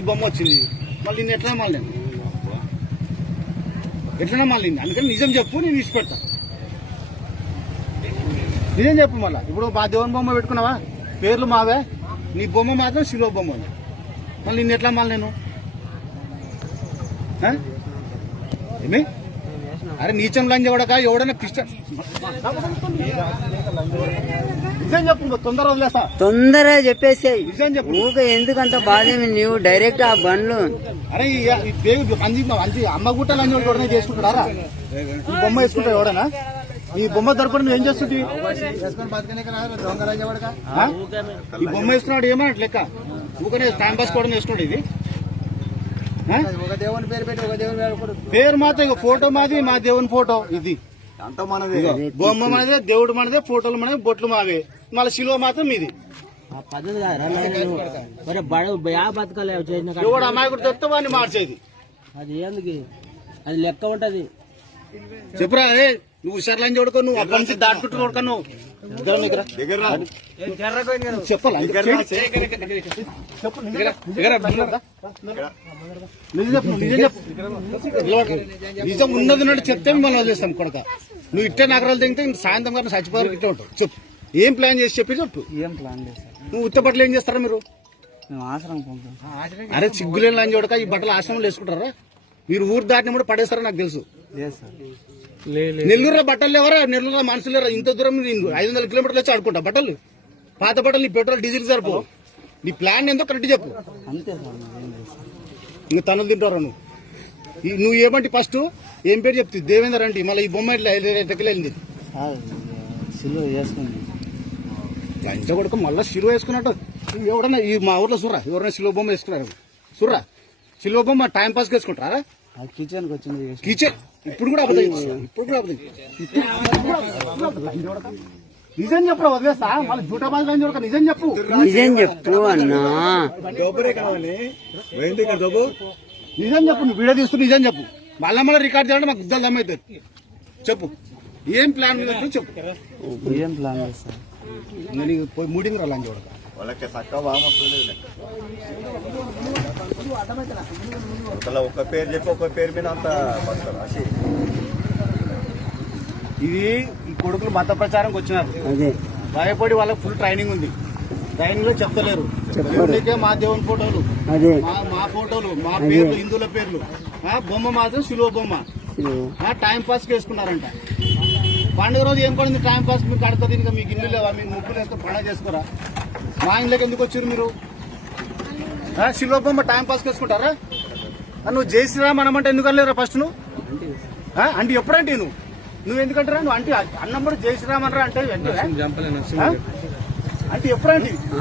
ఈ బొమ్మ వచ్చింది మళ్ళీ నేను ఎట్లా మళ్ళీ ఎట్లనే మళ్ళీ అందుకని నిజం చెప్పు, నేను ఇచ్చిపెడతా. నిజం చెప్పు. మళ్ళీ ఇప్పుడు మా దేవుని బొమ్మ పెట్టుకున్నావా, పేర్లు మావే, నీ బొమ్మ మాత్రం శిలువ బొమ్మ. మళ్ళీ నిన్ను ఎట్లా మళ్ళీ నేను ఏమి అరే నీచం లంజ ఎవడక ఎవడన్నా క్రిస్టియన్ నిజం చెప్పు, తొందర వదిలేస్తా. తొందరగా చెప్పేసాయి. నిజం చెప్పు. ఊక ఎందుకంత బాధ నువ్వు డైరెక్ట్ ఆ బండ్లు అరే ఈ దేవుడు మంచి అమ్మ గుట్ట లంజ ఎవడనే చేసుకుంటారా? ఈ బొమ్మ వేసుకుంటా ఎవడనా? ఈ బొమ్మ దొరకడం నువ్వు ఏం చేస్తుంది? ఈ బొమ్మ వేసుకున్నాడు ఏమన్నట్టు లెక్క, ఊకనే టైం పాస్ కూడా వేసుకున్నాడు. ఇది పేరు మాత్రం ఇక ఫోటో మాది, మా దేవుని ఫోటో ఇది అంతా మనది. బొమ్మ మనదే, దేవుడు మనదే, ఫోటోలు మనదే, బొట్లు మావే, మళ్ళీ శిలువ మాత్రం మీది. ఎవడు అమాయకుడు చెప్తే వాడిని మార్చేది. అది ఎందుకు అది లెక్క ఉంటది. చెప్పురా నువ్వు హుషార్లని చూడుకో, నువ్వు అక్కడి నుంచి దాటుకుంటూ చూడక, నువ్వు చెప్పాలి. నిజం ఉన్నది ఉన్నట్టు చెప్తే మనం వదిలేస్తాం కొడక. నువ్వు ఇట్టే నగరాలు తింటే సాయంత్రం గారిని చచ్చిపోయారు ఇట్టే ఉంటావు. చెప్పు ఏం ప్లాన్ చేసి చెప్పి చెప్పు. ఏం ప్లాన్ చేస్తా? నువ్వు ఉత్త బట్టలు ఏం చేస్తారా మీరు? ఆశ్రమం. అరే సిగ్గులేని లని చూడక ఈ బట్టలు ఆశ్రమంలో వేసుకుంటారా? మీరు ఊరు దాటిన కూడా పడేస్తారా నాకు తెలుసు. నెల్లూరులో బట్టలు లేవరా? నెల్లూరులో మనుషులు లేరా? ఇంత దూరం 500 కిలోమీటర్లు వచ్చి ఆడుకుంటా బట్టలు, పాత బట్టలు, నీ పెట్రోల్ డీజిల్ సరిపో. నీ ప్లాన్ ఎంతో కరెక్ట్ చెప్పు. ఇంకా తనలు తింటారా నువ్వు ఏమంటే ఫస్ట్ ఏం పేరు చెప్తుంది? దేవేందర్ అంటే మళ్ళీ ఈ బొమ్మ ఇట్లా ఎక్కలేంది లంచ కొడుకు మళ్ళీ సిలువ వేసుకున్నట్టు. ఎవడన్నా ఈ మా ఊర్లో సుర్రా ఎవరైనా సిలువ బొమ్మ వేసుకున్నారు? సుర్రా సిలువ బొమ్మ టైం పాస్ వేసుకుంటారా? కిచెన్ కి వచ్చింది. కిచెన్ ఇప్పుడు కూడా అబద్ధం, ఇప్పుడు కూడా అబద్ధం. నిజం చెప్పు, వదిలేస్తా. మళ్ళీ జూటా బాధ చూడక నిజం చెప్పు. నిజం చెప్పు అన్నా. నిజం చెప్పు. నువ్వు వీడియో తీస్తూ నిజం చెప్పు. మళ్ళీ రికార్డ్ చేయాలంటే మాకు గుద్దలు దమ్మవుతుంది. చెప్పు ఏం ప్లాన్ మీద చెప్పు. ఏం ప్లాన్ చేస్తా? నీకు పోయి మూడింగ్ రాలని చూడక ఒక పేరు చెప్పి ఒక పేరు మీద అంత ఇది ఈ కొడుకులు మత ప్రచారంకి వచ్చినారు. భయపడి వాళ్ళకి ఫుల్ ట్రైనింగ్ ఉంది. ట్రైనింగ్ లో చెప్తలేరు. దేవునికే మా దేవుని ఫోటోలు, మా ఫోటోలు, మా పేర్లు, హిందువుల పేర్లు, బొమ్మ మాత్రం శిలువ బొమ్మ. టైం పాస్ వేసుకున్నారంట. పండుగ రోజు ఏం పడింది? టైం పాస్ మీకు కడతారు. ఇంకా మీకు ఇల్లు లేవా? మీకు ముగ్గులు వేసుకొని పండుగ చేసుకోరా? మా ఇంట్లోకి ఎందుకు వచ్చారు మీరు? శిలువ బొమ్మ టైం పాస్ వేసుకుంటారా? నువ్వు జై శ్రీరామ్ అనమంటే ఎందుకు అనలేరా ఫస్ట్? నువ్వు అంటే ఎప్పుడంటే నువ్వు ఎందుకంటారా? నువ్వు అంటే అన్నప్పుడు జై శ్రీరామ్ అనరా అంటే ఎప్పుడంటే